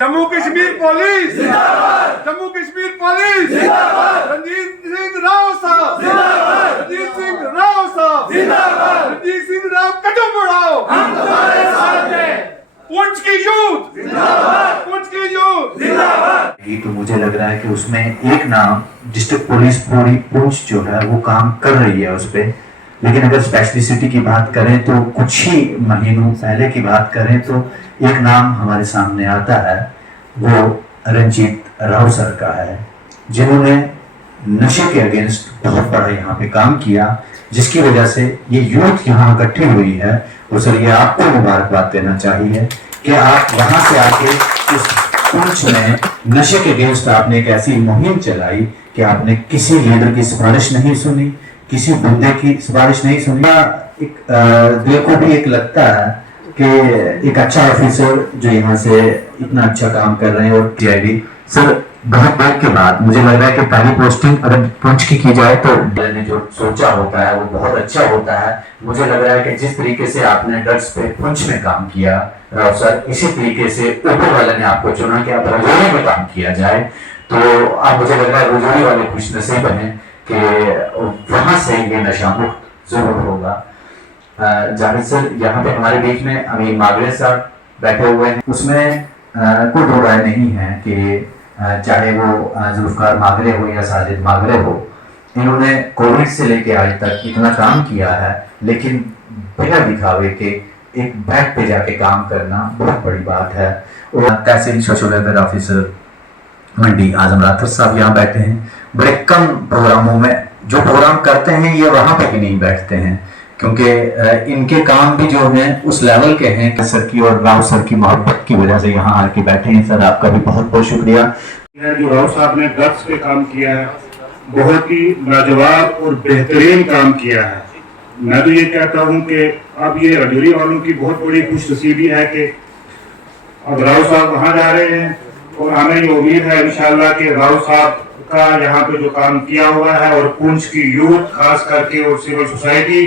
Jammu Kashmir police जिंदाबाद, Jammu Kashmir police जिंदाबाद, रणजीत सिंह राव साहब जिंदाबाद, रणजीत सिंह राव साहब जिंदाबाद, रणजीत सिंह राव कदम बढ़ाओ, हम तुम्हारे साथ हैं। पुंछ की यूथ जिंदाबाद, पुंछ की यूथ जिंदाबाद। तो मुझे लग रहा है कि उसमें एक नाम डिस्ट्रिक्ट पुलिस पूरी पुंछ जो है वो काम कर रही है उस पर, लेकिन अगर स्पेशलिसिटी की बात करें तो कुछ ही महीनों पहले की बात करें तो एक नाम हमारे सामने आता है, वो रंजीत राव सर का है, जिन्होंने नशे के अगेंस्ट बहुत बड़ा यहाँ पे काम किया, जिसकी वजह से ये यूथ यहाँ इकट्ठी हुई है। और सर ये आपको मुबारकबाद देना चाहिए कि आप वहाँ से आके उस पुंछ में नशे के अगेंस्ट आपने एक ऐसी मुहिम चलाई कि आपने किसी लीडर की सिफारिश नहीं सुनी, किसी बंदे की सिफारिश नहीं सुनी। एक दिल को भी एक लगता है कि एक अच्छा ऑफिसर जो यहाँ से इतना अच्छा काम कर रहे हैं। और टीआईबी सर बहुत देर के बाद मुझे लग रहा है कि पहली पोस्टिंग अगर पुंछ की जाए तो ने जो सोचा होता है वो बहुत अच्छा होता है। मुझे लग रहा है कि जिस तरीके से आपने ड्रग्स पे पुंछ में काम किया राव सर, इसी तरीके से ऊपर वाले ने आपको चुना कि आप रजौरी में काम किया जाए। तो अब मुझे लग रहा है रजौरी वाले खुश नसीब हैं कि वहां से ये नशा मुक्त जरूर होगा। जावेद सर यहाँ पे हमारे बीच में अमीन मागरे साहब बैठे हुए हैं, उसमें कोई दो राय नहीं है कि चाहे वो जुल्फकार मागरे हो या साजिद मागरे हो, इन्होंने कोविड से लेके आज तक इतना काम किया है, लेकिन बिना दिखावे के एक बैठ पे जाके काम करना बहुत बड़ी बात है। और तहसील सोशल ऑफिसर मंडी आजम राठौर साहब यहाँ बैठे हैं। बड़े कम प्रोग्रामों में जो प्रोग्राम करते हैं ये वहां पे भी नहीं बैठते हैं, क्योंकि इनके काम भी जो हैं उस लेवल के हैं। सर की और राव सर की मोहब्बत की वजह से यहाँ आके बैठे हैं। सर आपका भी बहुत बहुत शुक्रिया। जो राव साहब ने ड्रग्स पे काम किया है, बहुत ही लाजवाब और बेहतरीन काम किया है। मैं तो ये कहता हूँ कि अब ये रजौरी वालों की बहुत बड़ी खुशनसीबी है कि अब राव साहब वहाँ जा रहे हैं, और हमें ये उम्मीद है इंशाल्लाह कि राव साहब का यहाँ पे जो काम किया हुआ है और पुंछ की यूथ खास करके और सिविल सोसाइटी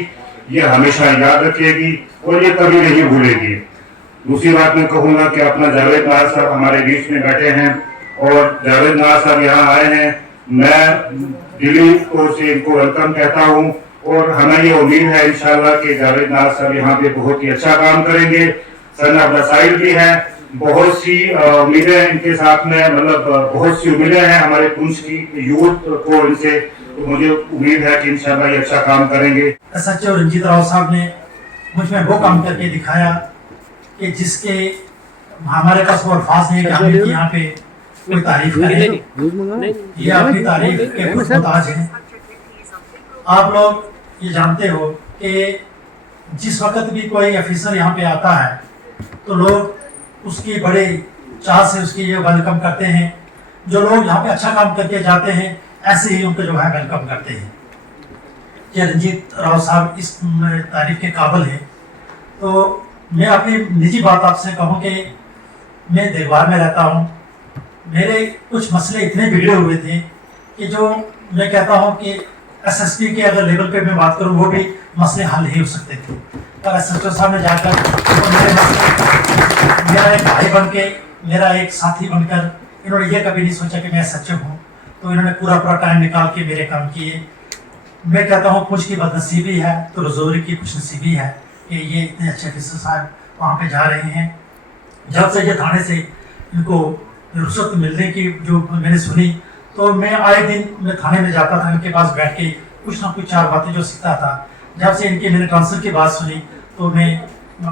ये हमेशा याद रखेगी और ये कभी नहीं भूलेगी। दूसरी बात मैं कहूँगा कि अपना जावेद नाज साहब हमारे बीच में बैठे हैं, और जावेद नाज साहब यहाँ आए हैं। मैं दिल्ली से इनको वेलकम कहता हूँ, और हमें ये उम्मीद है इंशाल्लाह कि जावेद नाज साहब यहाँ पे बहुत ही अच्छा काम करेंगे। सर अपना साइड भी है, बहुत सी उम्मीदें इनके साथ में, मतलब बहुत सी उम्मीदें हैं हमारे पुंछ की यूथ को इनसे, तो मुझे उम्मीद है कि इंशाल्लाह ये अच्छा काम करेंगे। एसएचओ रंजीत राव साहब ने मुझ में वो काम करके दिखाया कि जिसके हमारे पास वो अल्फाज नहीं कि हम इनकी यहाँ पे कोई तारीफ करें। ये अपनी तारीफ के खुद मुताज हैं। आप लोग ये जानते हो कि जिस वक्त भी कोई ऑफिसर यहाँ पे आता है तो लोग उसकी बड़े चाह से उसकी ये वेलकम करते हैं। जो लोग यहाँ पे अच्छा काम करके जाते हैं ऐसे ही उनको जो है वेलकम करते हैं। ये रंजीत राव साहब इस तारीफ के काबिल हैं। तो मैं अपनी निजी बात आपसे कहूँ कि मैं देवबार में रहता हूँ। मेरे कुछ मसले इतने बिगड़े हुए थे कि जो मैं कहता हूँ कि एसएसपी के अगर लेवल पे मैं बात करूँ वो भी मसले हल नहीं हो सकते थे, पर एसएचओ साहब ने जाकर तो मेरे मसले, मेरा एक भाई बन के, मेरा एक साथी बनकर, इन्होंने ये कभी नहीं सोचा कि मैं एसएचओ हूँ, तो इन्होंने पूरा टाइम निकाल के मेरे काम किए। मैं कहता हूँ कुछ की बदनसीबी है तो रजौरी की खुशनसीबी है कि ये इतने अच्छे ऑफिसर साहब वहाँ पे जा रहे हैं। जब से ये थाने से इनको रुख्सत मिलने की जो मैंने सुनी, तो मैं आए दिन मैं थाने में जाता था, इनके पास बैठ के कुछ ना कुछ चार बातें जो सीखता था। जब से इनके मैंने ट्रांसफर की बात सुनी तो मैं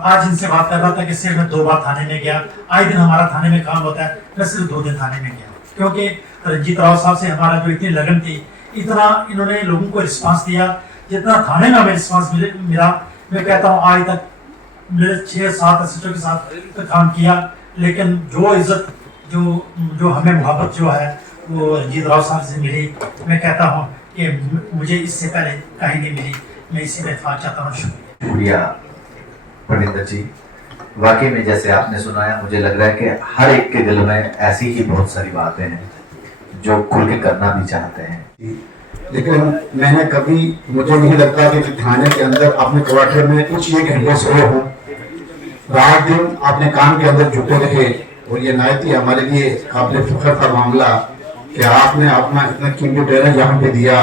आज इनसे बात कर रहा था कि सिर्फ मैं 2 बार थाने में गया। आए दिन हमारा थाने में काम होता है, मैं सिर्फ 2 दिन थाने में गया, क्योंकि रंजीत राव साहब से हमारा जो इतनी लगन थी, इतना इन्होंने लोगों को रिस्पांस दिया, जितना थाने में हमें रिस्पांस मिला। मैं कहता हूँ आज तक मेरे 6-7 एसएचओ के साथ तो काम किया, लेकिन जो इज्जत जो हमें मोहब्बत जो है वो रंजीत राव साहब से मिली, मैं कहता हूँ कि मुझे इससे पहले कहीं नहीं मिली। मैं इसी में इत्फाक चाहता हूँ। शुक्रिया पंडित जी। वाकई में जैसे आपने सुनाया, मुझे लग रहा है कि हर एक के दिल में ऐसी ही बहुत सारी बातें हैं जो खुल के करना भी चाहते हैं। लेकिन मैंने कभी, मुझे नहीं लगता कि थाने के अंदर अपने क्वार्टर में कुछ 1 घंटे सोए हो, रात दिन अपने काम के अंदर जुटे रहे اور یہ نہایت ہی ہمارے لیے قابل فخر کا معاملہ کہ آپ نے اپنا اتنا قیمتی ڈیرا یہاں پہ دیا،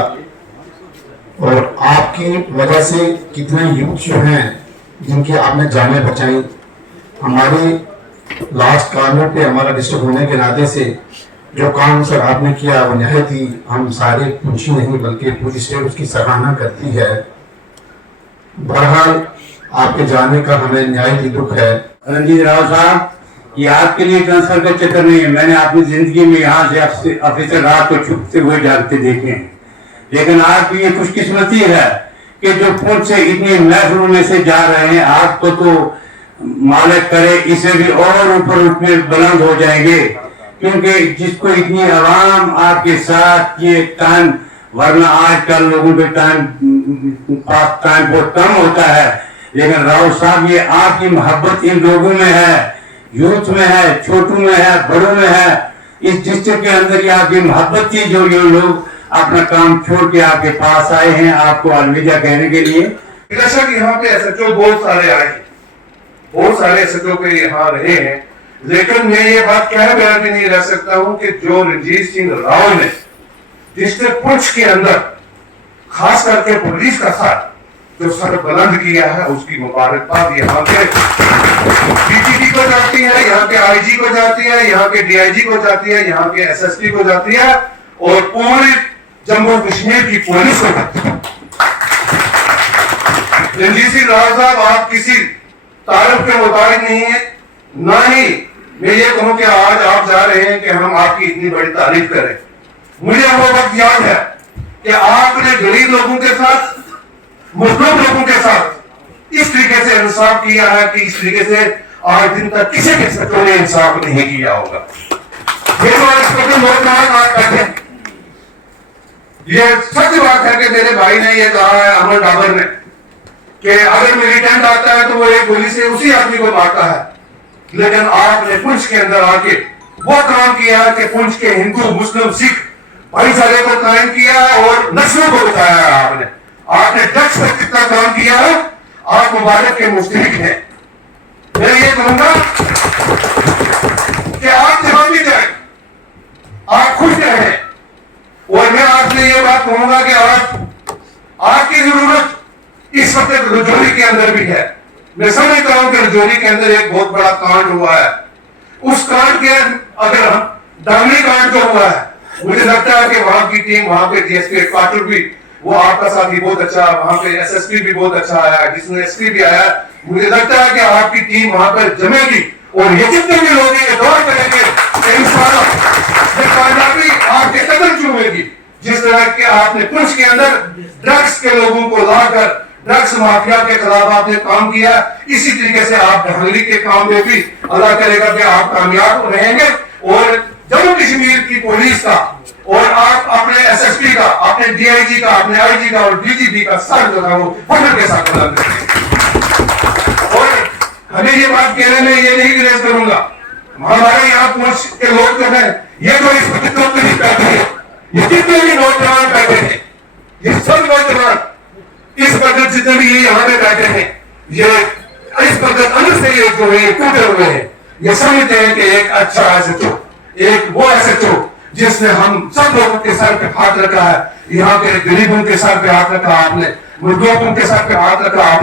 اور آپ کی وجہ سے کتنے یوتھ جو ہیں جن کی آپ نے جانیں بچائیں۔ ہمارے لاسٹ کاموں پہ ہمارا ڈسٹرکٹ ہونے کے ناطے سے جو کام سر آپ نے کیا وہ نہایت ہی ہم سارے پوچھی نہیں بلکہ پوری اسٹیٹ اس کی سراہنا کرتی ہے۔ بہرحال آپ کے جانے کا ہمیں نہایت ہی دکھ ہے۔ رنجیت راؤ صاحب، یہ آپ کے لیے ٹرانسفر کا چکر نہیں ہے، میں نے اپنی زندگی میں یہاں سے آفیسر رات کو چھپتے ہوئے جاگتے دیکھے ہیں، لیکن آپ کی یہ خوش قسمتی ہے کہ جو پونچھ سے اتنی محفلوں میں سے جا رہے ہیں، آپ کو تو مالک کرے اس سے بھی اور اوپر اٹھنے بلند ہو جائیں گے، کیونکہ جس کو اتنی عوام آپ کے ساتھ یہ ٹائم، ورنہ آج کل لوگوں پہ ٹائم بہت کم ہوتا ہے، لیکن راؤ صاحب یہ آپ کی محبت ان لوگوں میں ہے، یوتھ میں ہے، چھوٹوں میں ہے، بڑوں میں ہے، اس ڈسٹرکٹ کے اندر یہ آپ کی محبت تھی جو یہ لوگ اپنا کام چھوڑ کے آپ کے پاس آئے ہیں آپ کو الوداع کہنے کے لیے۔ بے شک یہاں پہ ایس ایچ او بہت سارے آئے ہیں، بہت سارے ایس ایچ او پہ یہاں رہے ہیں، لیکن میں یہ بات کہہ بغیر بھی نہیں رہ سکتا ہوں کہ جو رنجیت سنگھ راؤ نے ڈسٹرکٹ پنچ کے اندر خاص کر کے پولیس کا ساتھ جو سر بلند کیا ہے، اس کی مبارکباد یہاں کے ڈی جی پی کو جاتی ہے، یہاں کے آئی جی کو جاتی ہے، یہاں کے ڈی آئی جی کو جاتی ہے، یہاں کے ایس ایس پی کو جاتی ہے، اور پورے جموں کشمیر کی پولیس کو جاتی ہے۔ رنجیت سنگھ راؤ صاحب آپ کسی تعارف کے مطابق نہیں ہیں، نہ ہی میں یہ کہوں کہ آج آپ جا رہے ہیں کہ ہم آپ کی اتنی بڑی تعریف کریں۔ مجھے وہ وقت یاد ہے کہ آپ نے غریب لوگوں کے ساتھ، مظلوم لوگوں کے ساتھ اس طریقے سے انصاف کیا ہے کہ اس طریقے سے آج دن تک کسی کے سچوں نے انصاف نہیں کیا ہوگا۔ یہ جو اس وقت نوجوان آج بیٹھے، یہ سچ بات ہے کہ میرے بھائی نے یہ کہا ہے، امر ڈابر نے، کہ اگر ملیٹنٹ آتا ہے تو وہ ایک گولی سے اسی آدمی کو مارتا ہے، لیکن آپ نے پنچ کے اندر آ کے وہ کام کیا ہے کہ پنچ کے ہندو، مسلم، سکھ بھائی چارے کو قائم کیا اور نسلوں کو بچایا ہے۔ آپ نے ڈرگس پر کتنا کام کیا ہے، آپ مبارک کے مستحق ہیں۔ میں یہ کہوں گا کہ آپ جہاں بھی جائیں آپ خوش رہیں، اور میں آپ سے یہ بات کہوں گا کہ آپ کی ضرورت اس وقت رجوری کے اندر بھی ہے۔ میں سمجھتا ہوں کہ رجوری کے اندر ایک بہت بڑا کانڈ ہوا ہے، اس کانڈ کے اگر ہم ڈانگلی کانڈ جو ہوا ہے، مجھے لگتا ہے کہ وہاں کی ٹیم، وہاں پہ ڈی ایس پی کوارٹر بھی، وہ آپ کا ساتھی بہت اچھا، وہاں پہ ایس ایس پی بھی بہت اچھا آیا، جس میں ایس پی بھی آیا، مجھے لگتا ہے کہ آپ کی ٹیم وہاں پر جمے گی، اور یہ جتنے بھی لوگ یہ دعا کریں گے کہ انشاءاللہ یہ کامیابی آپ کے قدم چومے گی۔ جس طرح کہ آپ نے پنچ کے اندر ڈرگس کے لوگوں کو لا کر ڈرگس مافیا کے خلاف آپ نے کام کیا، اسی طریقے سے آپ ڈھانگلی کے کام میں بھی اللہ کرے گا کہ آپ کامیاب رہیں گے، اور جموں کشمیر کی پولیس کا، اور آپ اپنے ایس ایس پی کا، اپنے ڈی آئی جی کا، اپنے آئی جی کا اور ڈی جی پی کا سر جو ہے وہ فخر کے ساتھ بلند کریں گے۔ اور ہمیں یہ بات کہنے میں یہ نہیں گریز کروں گا، ہمارے یہاں پہنچ کے لوگ جو ہیں، یہ جو اس وقت لوگ نہیں بیٹھے ہیں، یہ جتنے بھی نوجوان بیٹھے ہیں، یہ سب نوجوان اس وقت جتنے بھی یہاں پہ بیٹھے ہیں، یہ اس وقت اندر سے یہ جو ہے ٹوٹے ہوئے ہیں، یہ سمجھتے ہیں کہ ایک اچھا ایس ایچ او، ایک وہ ایس ایچ او جس نے ہم سب لوگوں کے سر پہ ہاتھ رکھا ہے، یہاں کے غریبوں کے سر پہ ہاتھ رکھا آپ نے، مظلوموں کے سر پہ ہاتھ رکھا آپ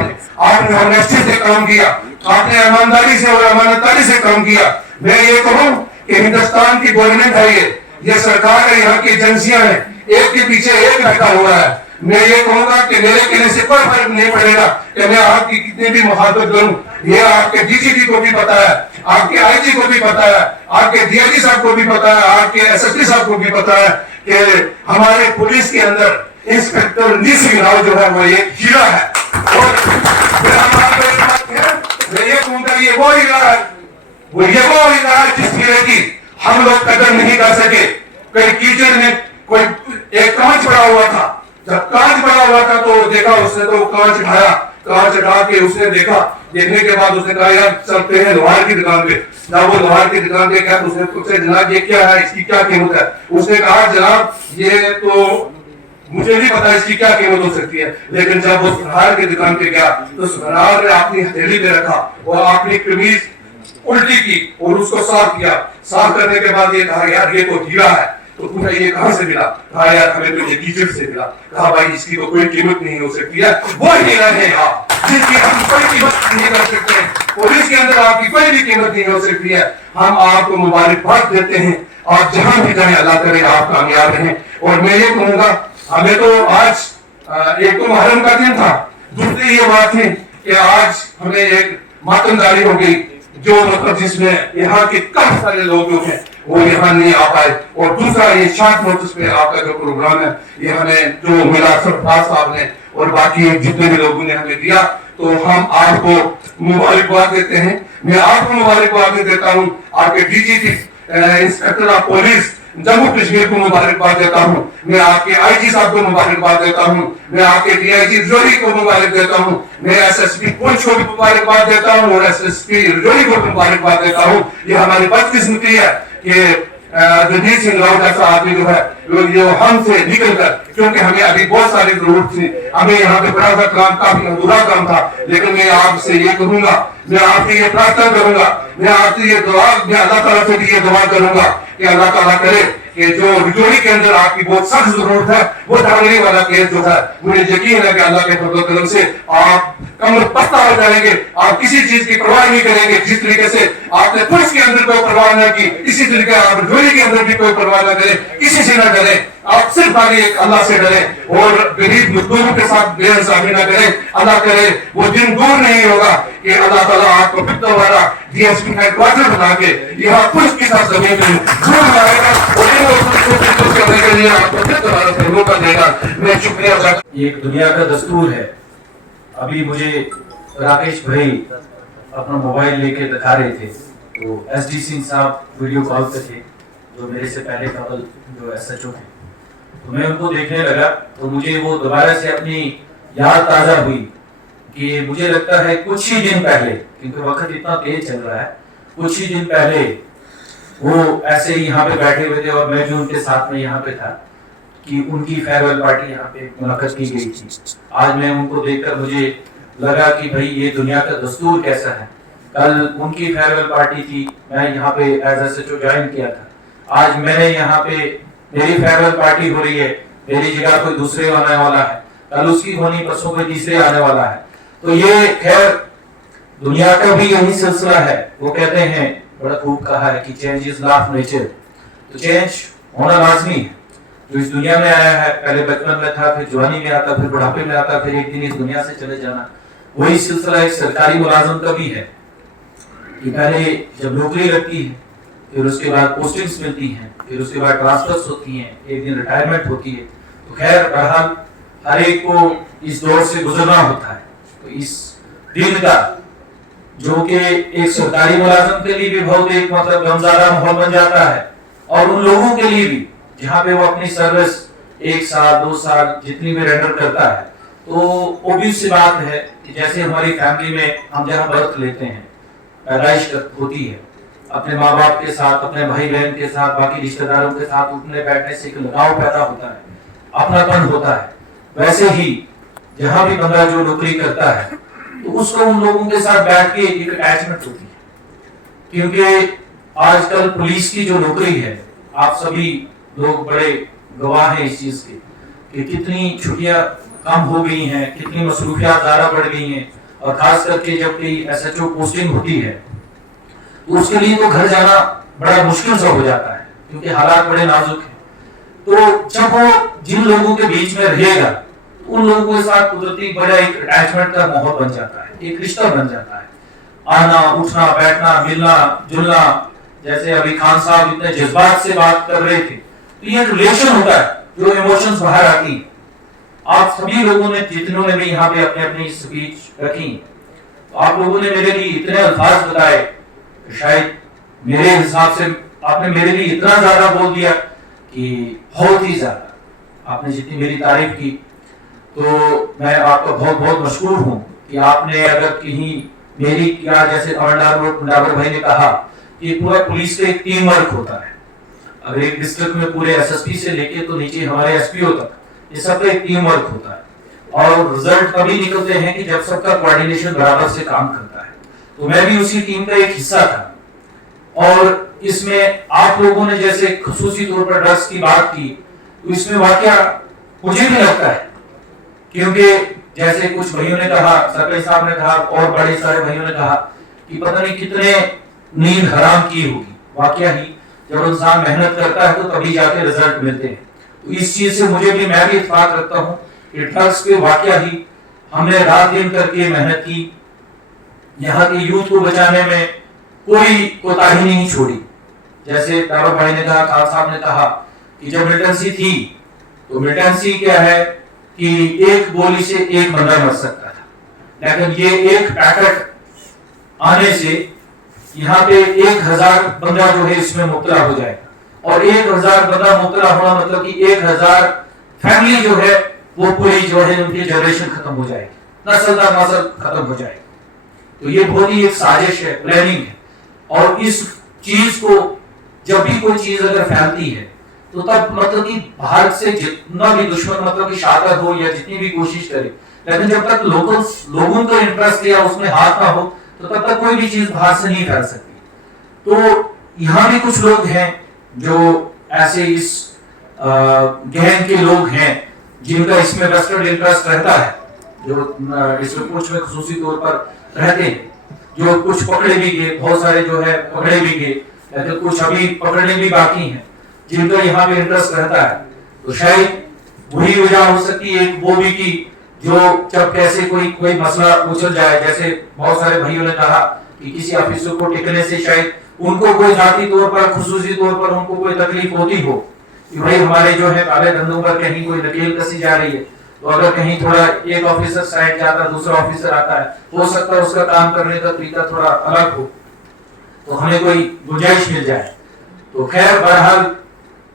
نے آنیسٹی سے کام کیا، آپ نے ایمانداری سے اور امانتداری سے کام کیا۔ میں یہ کہوں کہ ہندوستان کی گورنمنٹ ہے، یہ سرکار ہے، یہاں کی ایجنسیاں ہیں، ایک کے پیچھے ایک بیٹھا ہوا ہے۔ میں یہ کہوں گا کہ میرے کہنے سے کوئی فرق نہیں پڑے گا کہ میں آپ کی کتنی بھی مخاطب کروں، یہ آپ کے ڈی جی پی کو بھی پتا ہے، آپ کے آئی جی کو بھی پتا ہے، آپ کے ڈی آئی جی صاحب کو بھی پتا ہے، آپ کے ایس ایس پی صاحب کو بھی پتا ہے کہ ہمارے پولیس کے اندر انسپیکٹر رنجیت سنگھ راؤ جو ہے وہ ایک ہیرا ہے، اور میں یہ کہوں گا یہ وہ ہیرا ہے، وہ ہیرا ہے جس ہیرے کی ہم لوگ قدر نہیں کر سکے۔ کئی کیچڑ میں کوئی ایک کانچ پڑا ہوا تھا، جب کانچ پڑا ہوا تھا تو دیکھا اس نے، تو کانچ اٹھایا، کانچ اٹھا کے اس نے دیکھا، دیکھنے کے بعد اس نے کہا یار چلتے ہیں لوہار کی دکان پہ۔ جب وہ لوہار کی دکان پہ گیا تو اس نے پوچھا جناب یہ کیا ہے، اس کی کیا قیمت ہے؟ اس نے کہا جناب یہ تو مجھے نہیں پتا اس کی کیا قیمت ہو سکتی ہے، لیکن جب وہ سنہار کی دکان پہ گیا تو سنہار نے اپنی ہتھیلی پہ رکھا اور اپنی قمیض उल्टी की और उसको साफ किया। साफ करने के बाद ये कहा यार ये तो हीरा है। तो पूछा ये कहाँ से मिला? कहा यार हमें तो ये इजिप्ट से मिला। कहा भाई इसकी तो कोई कीमत नहीं हो सकती है। वो हीरा है यहाँ जिसकी हम कोई कीमत नहीं कर सकते, और इसके अंदर आपकी कोई भी कीमत नहीं हो सकती है। हम आपको मुबारकबाद देते हैं, आप जहां भी जाएं अल्लाह करे आप कामयाब रहें। और मैं ये कहूँगा हमें तो आज एक तो मुहर्रम का दिन था, दूसरी ये बात है कि आज हमें एक मातमदारी हो गई जो मतलब जिसमें यहाँ के काफी सारे लोग जो हैं वो यहाँ नहीं आ पाए। और दूसरा ये शॉर्ट नोटिस पे आपका जो प्रोग्राम है ये हमें जो मिला सरफराज साहब ने और बाकी जितने भी लोगों ने हमें दिया, तो हम आपको मुबारकबाद देते हैं। मैं आपको मुबारकबाद देता हूँ, आपके DGP inspector of police Jammu Kashmir को मुबारकबाद देता हूँ, मैं आपके आईजी साहब को मुबारकबाद देता हूँ, मैं आपके डीआईजी रजौरी को मुबारक देता हूँ, मैं एसएसपी पुंछ को भी मुबारकबाद देता हूँ और एसएसपी रजौरी को मुबारकबाद देता हूँ। ये हमारी बदकिस्मती है कि रणजीत सिंह राव जैसा आदमी जो है जो हमसे निकल कर, क्योंकि हमें अभी बहुत सारी जरूरत थी, हमें यहाँ पे बड़ा सा काम काफी अधूरा काम था, लेकिन मैं आपसे ये कहूंगा, मैं आपसे ये प्रार्थना करूंगा, मैं आपसे ये दुआ, मैं अल्लाह ताला से भी ये दुआ करूंगा कि अल्लाह ताला करे कि जो रजौरी के अंदर आपकी बहुत सख्त जरूरत है वो धांगली वाला केस जो है, मुझे यकीन है कि अल्लाह के फजल करम से आप कमर पस्ता हो जाएंगे, आप किसी चीज की परवाह नहीं करेंगे। जिस तरीके से आपने पुलिस के अंदर कोई परवाह न की, इसी तरीके आप रजौरी के अंदर भी कोई परवाह न करें, किसी से न डरे, आप सिर्फ आगे अल्लाह से डरें और गरीब मजदूरों के साथ बेइंसाफी न करें। अल्लाह करे वो दिन दूर नहीं होगा कि अल्लाह ताला आपको फिर दोबारा डीएसपी हेडक्वार्टर बना के यहाँ पुलिस के साथ जमीन पे जोड़ लगाएगा और इन लोगों को करने के लिए आपको फिर दोबारा से मौका देगा। मैं शुक्रिया अदा। ये एक दुनिया का दस्तूर है। अभी मुझे राकेश भाई अपना मोबाइल लेके दिखा रहे थे, तो एसडी सिंह साहब वीडियो कॉल पे थे जो मेरे से पहले कबल जो एसएचओ थे, तो मैं उनको देखने लगा तो मुझे वो दोबारा से अपनी याद ताजा हुई कि मुझे लगता है कुछ ही दिन पहले, क्योंकि वक्त इतना तेज चल रहा है, कुछ ही दिन पहले वो ऐसे ही यहाँ पे बैठे हुए थे और मैं भी उनके साथ में यहाँ पे था कि उनकी फेयरवेल पार्टी यहाँ पे मुनक्कद की गई थी। आज मैं उनको देखकर मुझे लगा कि भाई ये दुनिया का दस्तूर कैसा है। कल उनकी फेयरवेल पार्टी थी, मैं यहाँ पे एज एसएचओ ज्वाइन किया था, आज मैंने यहाँ पे मेरी फेयरवेल पार्टी हो रही है, मेरी जगह कोई दूसरे आने वाला है, कल उसकी होनी, परसों कोई तीसरे आने वाला है। तो ये खैर दुनिया का भी यही सिलसिला है। वो कहते हैं, बड़ा खूब कहा है कि change is law of nature, तो चेंज होना लाजमी है। जो इस दुनिया में आया है, पहले बचपन में था, फिर जवानी में आता, फिर बुढ़ापे में आता, फिर एक दिन इस दुनिया से चले जाना, वही सिलसिला एक सरकारी मुलाजिम का भी है कि पहले जब नौकरी लगती है, फिर उसके बाद पोस्टिंग्स मिलती हैं, फिर उसके बाद ट्रांसफर्स होती हैं, एक दिन रिटायरमेंट होती है। तो खैर बहरहाल हर एक को इस दौर से गुजरना होता है। तो इस दिन का जो कि एक सरकारी मुलाजिम के लिए भी बहुत एक मतलब गमज़दा माहौल बन जाता है, और उन लोगों के लिए भी जहाँ पे वो अपनी सर्विस 1 साल 2 साल जितनी भी रेंडर करता है, तो ऑब्वियस सी बात है कि जैसे हमारी फैमिली में हम जहाँ बर्थ लेते हैं, पैदाइश होती है, अपने माँ बाप के साथ, अपने भाई बहन के साथ, बाकी रिश्तेदारों के साथ उठने बैठने से एक लगाव पैदा होता है, अपनापन होता है। वैसे ही जहाँ भी बंदा जो नौकरी करता है तो उसको उन लोगों के साथ बैठ के एक अटैचमेंट होती है, क्योंकि आजकल पुलिस की जो नौकरी है, आप सभी लोग बड़े गवाह हैं इस चीज के कि कितनी छुट्टियां कम हो गई हैं, कितनी मसरूफियात ज्यादा बढ़ गई हैं, और खास करके जब कोई एसएचओ पोस्टिंग होती है तो उसके लिए तो घर जाना बड़ा मुश्किल सा हो जाता है, क्योंकि हालात बड़े नाजुक हैं। तो जब वो जिन लोगों के बीच में रहेगा, उन लोगों के साथ कुदरती बड़ा एक अटैचमेंट का माहौल बन जाता है, एक रिश्ता बन जाता है, आना उठना बैठना मिलना जुलना। जैसे अभी खान साहब इतने जज्बात से बात कर रहे थे, तो ये रिलेशन होता है जो इमोशंस बाहर आती। आप सभी लोगों ने जितनों ने भी यहाँ पे अपने अपनी स्पीच रखी, तो आप लोगों ने मेरे लिए इतने अल्फाज बताए, शायद मेरे हिसाब से आपने मेरे लिए इतना ज्यादा बोल दिया कि बहुत ही ज्यादा आपने जितनी मेरी तारीफ की, तो मैं आपका बहुत बहुत मशकूर हूँ कि आपने अगर कहीं मेरी क्या, जैसे डाबर भाई ने कहा कि पूरा पुलिस का एक टीम वर्क होता है। अगर एक डिस्ट्रिक्ट में पूरे एसएसपी से लेके तो नीचे हमारे एसपीओ तक, ये सबका एक टीम वर्क होता है, और रिजल्ट तभी निकलते हैं कि जब सबका कोऑर्डिनेशन बराबर से काम करता है। तो मैं भी उसी टीम का एक हिस्सा था, اور اس میں آپ لوگوں نے جیسے خصوصی طور پر ڈرگس کی بات کی، تو اس میں واقعہ مجھے بھی لگتا ہے، کیونکہ جیسے کچھ بھائیوں نے کہا، سرکاری صاحب نے کہا اور بڑے سارے بھائیوں نے کہا کہ پتہ نہیں کتنے نیند حرام کی ہوگی. واقعہ ہی جب انسان محنت کرتا ہے تو تبھی جا کے رزلٹ ملتے ہیں. تو اس چیز سے میں بھی اتفاق رکھتا ہوں کہ ڈرگس پہ واقعہ ہی ہم نے رات دن کر کے محنت کی، یہاں کے یوتھ کو بچانے میں کوئی کوتاہی نہیں چھوڑی. جیسے تارو بھائی نے کہا، خان صاحب نے کہا کہ جب ملٹنسی تھی تو ملٹنسی کیا ہے کہ ایک گولی سے ایک بندہ مر سکتا تھا، لیکن یہ ایک پیکٹ آنے سے یہاں پہ 1000 بندہ جو ہے اس میں مبتلا ہو جائے گا، اور 1000 بندہ مبتلا ہونا مطلب کہ 1000 فیملی جو ہے وہ پوری جو ہے ان کی جنریشن ختم ہو جائے گی، نسل در نسل ختم ہو جائے گی. تو یہ بہت ہی ایک سازش ہے، پلاننگ ہے. اور اس چیز کو جب بھی کوئی چیز اگر پھیلتی ہے تو تب مطلب کہ باہر سے جتنا بھی دشمن مطلب کہ شاطر ہو یا جتنی بھی کوشش کرے، لیکن جب تک لوگوں کا انٹرسٹ یا اس میں ہاتھ نہ ہو تو تب تک کوئی بھی چیز باہر سے نہیں پھیل سکتی. تو یہاں بھی کچھ لوگ ہیں جو ایسے اس گینگ کے لوگ ہیں جن کا اس میں ویسٹرن انٹرسٹ رہتا ہے، جو اس رپورٹ میں خصوصی طور پر رہتے ہیں، جو کچھ پکڑے بھی گئے، بہت سارے جو ہے پکڑے بھی گئے، لیکن کچھ ابھی پکڑنے بھی باقی ہیں جن کا یہاں پہ انٹرسٹ رہتا ہے. تو شاید وہی وجہ ہو سکتی ہے وہ بھی کہ جو جب کیسے کوئی مسئلہ اچھل جائے، جیسے بہت سارے بھائیوں نے کہا کہ کسی آفیسر کو ٹکنے سے شاید ان کو کوئی ذاتی طور پر خصوصی طور پر ان کو کوئی تکلیف ہوتی ہو کہ بھائی ہمارے جو ہے کالے دھندوں پر کہیں کوئی نکیل کسی جا رہی ہے، تو اگر کہیں تھوڑا ایک آفیسر سائڈ جاتا ہے دوسرا آفیسر آتا ہے، ہو سکتا ہے اس کا کام کرنے کا طریقہ تھوڑا الگ ہو تو ہمیں کوئی گنجائش مل جائے. تو خیر بہرحال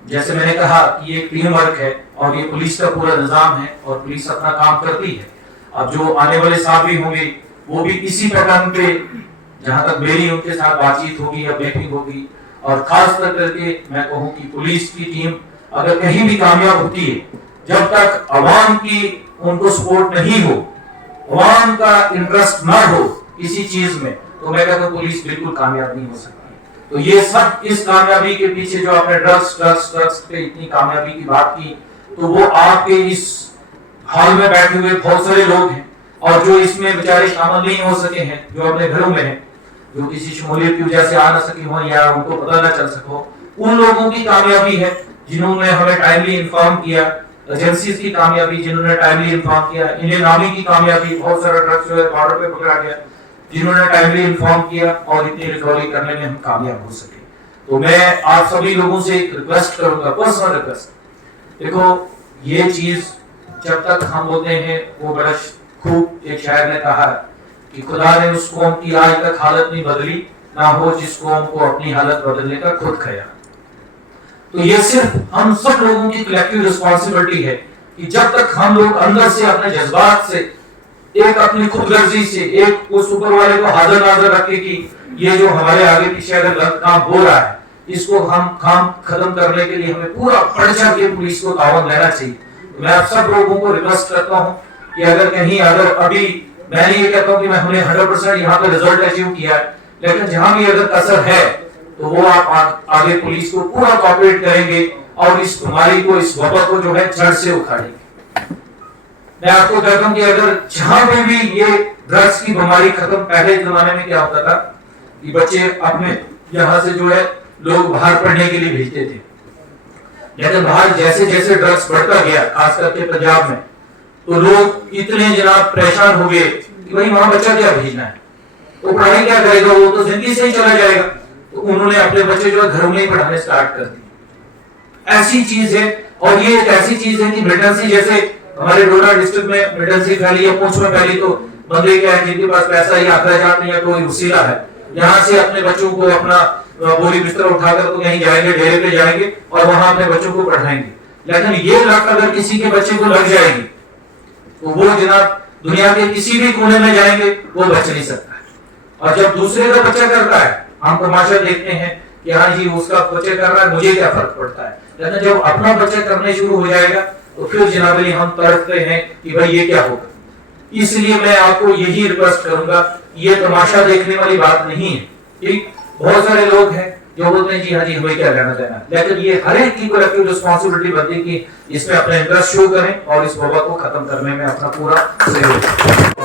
جیسے میں نے کہا کہ یہ ٹیم ورک ہے اور یہ پولیس کا پورا نظام ہے اور پولیس اپنا کام کرتی ہے. اب جو آنے والے صاحب بھی ہوں گے وہ بھی اسی پیٹرن پہ، جہاں تک میری ان کے ساتھ بات چیت ہوگی یا میٹنگ ہوگی، اور خاص کر کے میں کہوں کہ پولیس کی ٹیم اگر کہیں بھی کامیاب ہوتی ہے، جب تک عوام کی ان کو سپورٹ نہیں ہو، عوام کا انٹرسٹ نہ ہو کسی چیز میں، تو میں کہتا ہوں پولیس بالکل کامیاب نہیں ہو سکتی. تو یہ سب اس کامیابی کے پیچھے جو آپ نے ڈرگس پہ اتنی کامیابی کی بات کی، تو وہ آپ کے اس ہال میں بیٹھے ہوئے بہت سارے لوگ ہیں اور جو اس میں بیچارے شامل نہیں ہو سکے ہیں، جو اپنے گھروں میں ہیں، جو کسی شمولیت کی وجہ سے آ نہ سکے ہوں یا ان کو پتہ نہ چل سکو، ان لوگوں کی کامیابی ہے جنہوں نے ہمیں ٹائملی انفارم کیا، ایجنسیز کی کامیابی جنہوں نے ٹائملی انفارم کیا، انڈین آرمی کی کامیابی، بہت سارا ڈرگس جو ہے بارڈر پہ پکڑا گیا جنہوں نے ٹائملی انفارم کیا اور اتنی ریکوری کرنے میں ہم کامیاب ہو سکے. تو میں آپ سبھی لوگوں سے ایک ریکویسٹ کروں گا، پرسنل ریکویسٹ، دیکھو یہ چیز جب تک ہم ہوتے ہیں، وہ بڑا خوب ایک شاعر نے کہا کہ خدا نے اس قوم کی آج تک حالت نہیں بدلی، نہ ہو جس قوم کو اپنی حالت بدلنے کا خود خیال. تو یہ صرف ہم سب لوگوں کی کلیکٹیو رسپانسبلٹی ہے کہ جب تک ہم لوگ اندر سے اپنے جذبات سے، ایک اپنی خود غرضی سے، ایک اس اوپر والے کو حاضر ناظر رکھے کہ یہ جو ہمارے آگے پیچھے اگر غلط کام ہو رہا ہے اس کو ہم کام ختم کرنے کے لیے ہمیں پورا بڑھ چڑھ کے پولیس کو تعاون لینا چاہیے. میں آپ سب لوگوں کو ریکویسٹ کرتا ہوں کہ اگر ابھی میں نہیں یہ کہتا ہوں کہ میں ہم نے 100% یہاں پہ رزلٹ اچیو کیا ہے، لیکن جہاں بھی اگر کسر ہے تو وہ آپ آگے پولیس کو پورا کوآپریٹ کریں گے اور اس بیماری کو، اس وبا کو جو ہے جڑ سے اکھاڑیں گے. میں آپ کو کہتا ہوں کہ اگر جہاں پہ بھی یہ ڈرگس کی بیماری ختم، پہلے زمانے میں کیا ہوتا تھا کہ بچے اپنے یہاں سے جو ہے لوگ باہر پڑھنے کے لیے بھیجتے تھے، لیکن باہر جیسے جیسے ڈرگس بڑھتا گیا خاص کر کے پنجاب میں، تو لوگ اتنے جناب پریشان ہو گئے کہ بھائی وہاں بچہ کیا بھیجنا ہے، وہ پڑھائی کیا کرے گا، وہ تو زندگی سے ہی چلا جائے گا. تو انہوں نے اپنے بچے جو ہے گھروں میں ہی پڑھانے سٹارٹ کر دی. ایسی چیز ہے، اور یہ ایک ایسی چیز ہے کہ ملٹنسی جیسے ہمارے ڈوڈا ڈسٹرکٹ میں ملٹنسی پھیلی ہے، پونچھ میں پھیلی، تو بندے کیا ہے جن کے پاس پیسہ یا اخراجات نہیں ہے، کوئی وسیلہ ہے، یہاں سے اپنے بچوں کو اپنا بوری بستر اٹھا کر تو کہیں جائیں گے، ڈیرے پہ جائیں گے اور وہاں اپنے بچوں کو پڑھائیں گے. لیکن یہ لت اگر کسی کے بچے کو لگ جائے گی تو وہ جناب دنیا کے کسی بھی کونے میں جائیں گے وہ بچ نہیں سکتا ہے. اور جب دوسرے کا بچہ کرتا ہے ہم تماشا دیکھتے ہیں کہ ہاں جی اس کا بچہ کر رہا ہے، مجھے کیا فرق پڑتا ہے، لیکن جب اپنا بچہ کرنے شروع ہو جائے گا تو پھر جناب علی ہم تڑپتے ہیں کہ بھائی یہ کیا ہوگا. اس لیے میں آپ کو یہی ریکویسٹ کروں گا، یہ تماشا دیکھنے والی بات نہیں ہے. بہت سارے لوگ ہیں جو بولتے ہیں جی ہاں جی ہمیں کیا لینا دینا، لیکن یہ ہر ایک کی کلیکٹیو رسپانسبلٹی بنتی ہے کہ اس میں اپنا انٹرسٹ شو کریں اور اس وبا کو ختم کرنے میں اپنا پورا سہیوگ